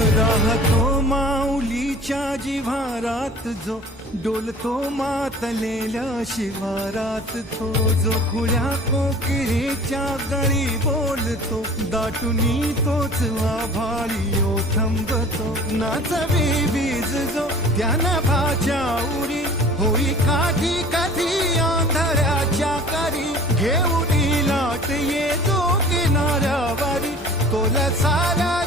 राहतो माऊलीच्या जिव्हारात जो डोलतो मातलेल्या शिवारात तो जो खुल्या कोकिळेच्या गळी बोलतो दाटुनी तोच आभाळी ओ थंबतो. नाचवी बीज जो त्यानं भाच्या उरी होई काठी कधी आंधळ्याच्या करी घेऊन लाट येतो किनाऱ्यावरी तोला सारा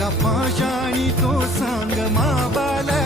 कपाशाणी तो सांग मा बाला